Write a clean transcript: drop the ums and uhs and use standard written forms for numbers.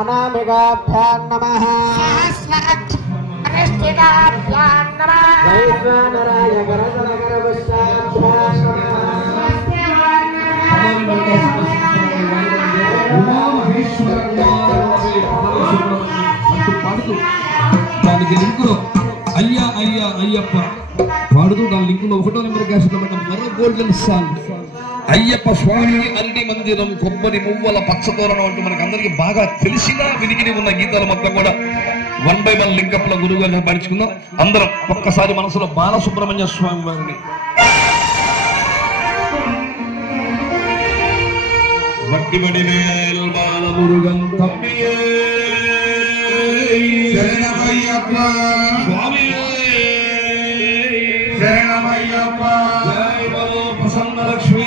अनामिकाभ्यां नमः वैश्वानराय करतलकरपुष्टाभ्यां దానికి లింకులో అయ్యా అయ్యా అయ్యప్ప పాడుతూ దాని లింకులో 1వ నెంబర్ క్యాసెట్ లో మరో గోల్డెన్ సాంగ్ అయ్యప్ప స్వామి అరటి మందిరం కొబ్బరి మువ్వల పచ్చతోరణం అంటూ మనకు అందరికి బాగా తెలిసిన వినికిడి ఉన్న గీతాల మొత్తం కూడా 1 by 1 లింకప్ లో గురువు గారిని పాడించుకుందాం. అందరం ఒక్కసారి మనసులో బాలసుబ్రహ్మణ్య స్వామి వారిని వట్టిబడివేల్ బాలమురుగన్ తమ్మియే శరణమయ్యప్ప స్వామియే శరణమయ్యప్ప జై బలో ప్రసన్న లక్ష్మీ